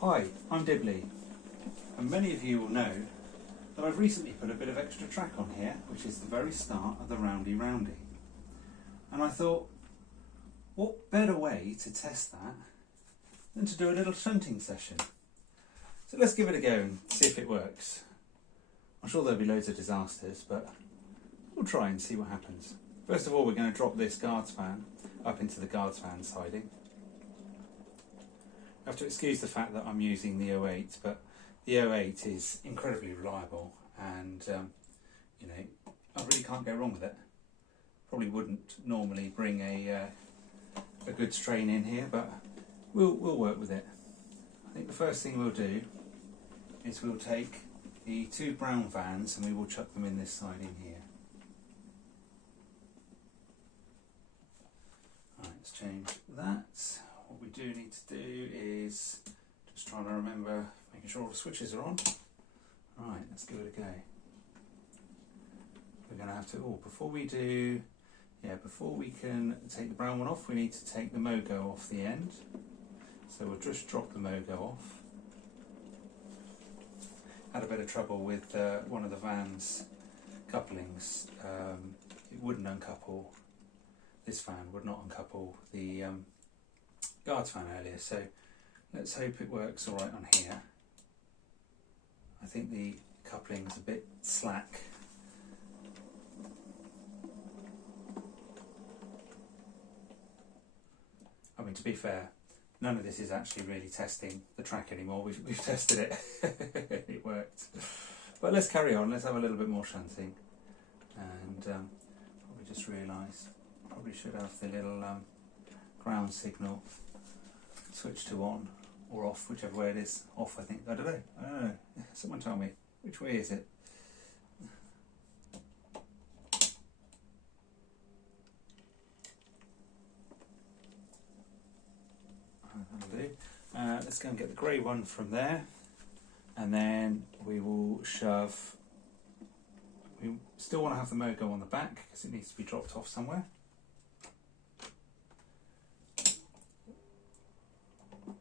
Hi, I'm Dibley, and many of you will know that I've recently put a bit of extra track on here, which is the very start of the roundy-roundy. And I thought, what better way to test that than to do a little shunting session? So let's give it a go and see if it works. I'm sure there'll be loads of disasters, but we'll try and see what happens. First of all, we're going to drop this guards fan up into the guards fan siding. I have to excuse the fact that I'm using the 08, but the 08 is incredibly reliable, and you know, I really can't go wrong with it. Probably wouldn't normally bring a good strain in here, but we'll work with it. I think the first thing we'll do is we'll take the two brown vans and we will chuck them in this siding here. Right, let's change that. What we do need to do is just trying to remember making sure all the switches are on. Right, let's give it a go. We're going to have to, before we can take the brown one off, we need to take the Mogo off the end. So we'll just drop the Mogo off. Had a bit of trouble with one of the van's couplings. It wouldn't uncouple, this fan would not uncouple the guards fan earlier, so let's hope it works alright on here. I think the coupling's a bit slack. I mean, to be fair, none of this is actually really testing the track anymore. We've tested it. It worked. But let's carry on. Let's have a little bit more shunting. And probably just realised probably should have the little ground signal switch to on or off, whichever way it is. Off, I think. I don't know. Someone tell me. Which way is it? That'll do. Let's go and get the grey one from there, and then we will shove. We still want to have the Mogo on the back because it needs to be dropped off somewhere.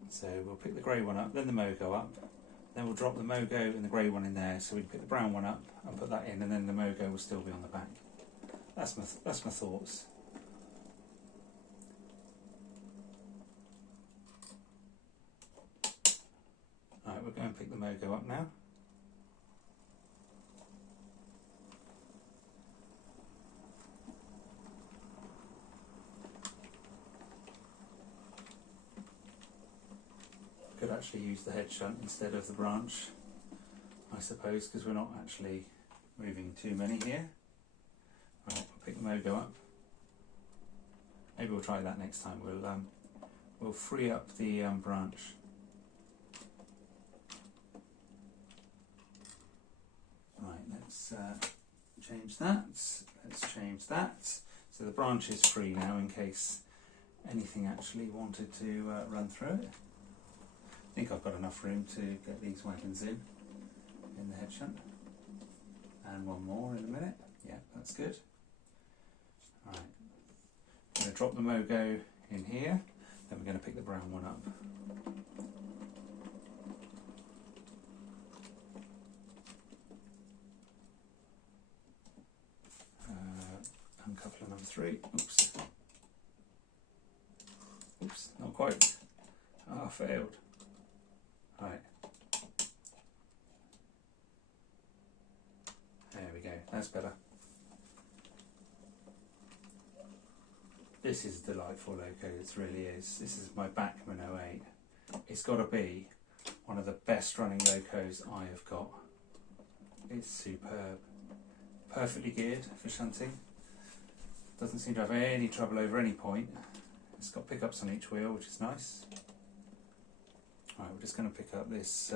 So we'll pick the grey one up, then the Mogo up, then we'll drop the Mogo and the grey one in there, so we can pick the brown one up and put that in, and then the Mogo will still be on the back. That's my thoughts. Right, we're going to pick the Mogo up now. Could actually use the head shunt instead of the branch, I suppose, because we're not actually moving too many here. Right, we'll pick the Mogo up. Maybe we'll try that next time. We'll free up the branch. Right, let's change that. Let's change that. So the branch is free now in case anything actually wanted to run through it. I think I've got enough room to get these wagons in the head shunt. And one more in a minute. Yeah, that's good. Right, I'm going to drop the Mogo in here, then we're going to pick the brown one up. Uncoupling number 3. Oops. Oops, not quite. Ah, failed. Right. There we go, that's better. This is a delightful loco, it really is. This is my Bachmann 08. It's got to be one of the best running locos I have got. It's superb. Perfectly geared for shunting. Doesn't seem to have any trouble over any point. It's got pickups on each wheel, which is nice. Right, we're just going to pick up this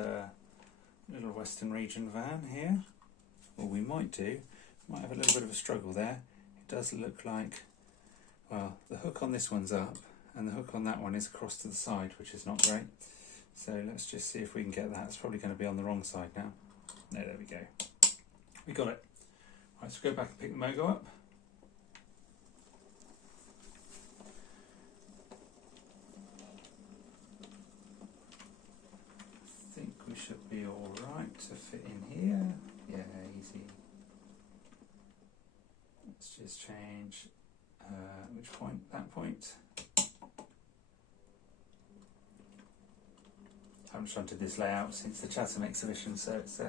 little Western Region van here. Or we might have a little bit of a struggle there. It does look like, well, the hook on this one's up and the hook on that one is across to the side, which is not great. So let's just see if we can get that. It's probably going to be on the wrong side now. No, there we go. We got it. Right, so go back and pick the Mogo up. we should be alright to fit in here. Yeah, easy. Let's just change which point? That point. I haven't shunted this layout since the Chatham exhibition, so it's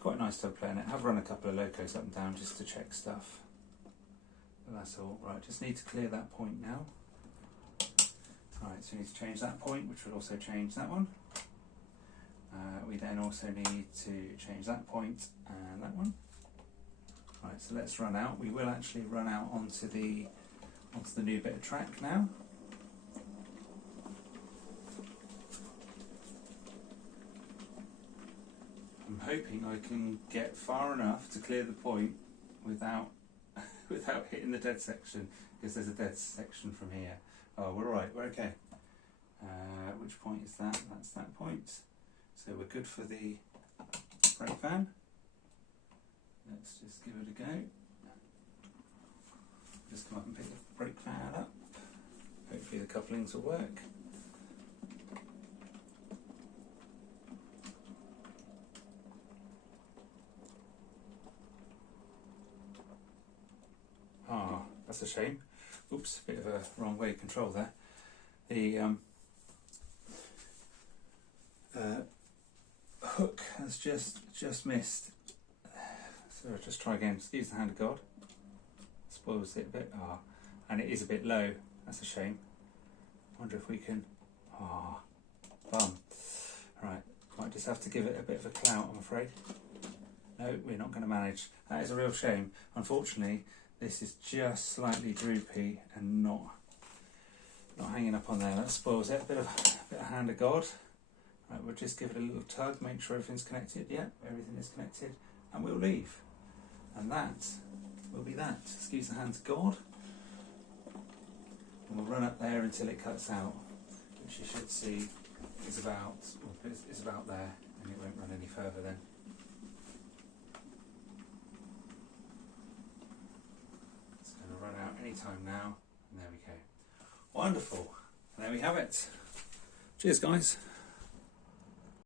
quite nice to have playing it. I've run a couple of locos up and down just to check stuff. But that's all. Right, just need to clear that point now. Alright, so we need to change that point, which will also change that one. We then also need to change that point and that one. Right, so let's run out. We will actually run out onto the new bit of track now. I'm hoping I can get far enough to clear the point without without hitting the dead section, because there's a dead section from here. Oh, we're alright, we're okay. Which point is that? That's that point. So we're good for the brake van. Let's just give it a go. Just come up and pick the brake van up. Hopefully the couplings will work. Ah, that's a shame. Oops, bit of a wrong way of control there. The hook has just missed. So I'll just try again. Excuse the hand of God. Spoils it a bit. Ah, and it is a bit low. That's a shame. Wonder if we can. Ah, bum. Right, might just have to give it a bit of a clout, I'm afraid. No, we're not going to manage. That is a real shame. Unfortunately, this is just slightly droopy and not hanging up on there. That spoils it. A bit of hand of God. Right, we'll just give it a little tug, make sure everything's connected. Yeah, everything is connected, and we'll leave. And that will be that. Excuse the hand of God. And we'll run up there until it cuts out, which you should see is about there, and it won't run any further then. It's going to run out any time now, and there we go. Wonderful. And there we have it. Cheers, guys.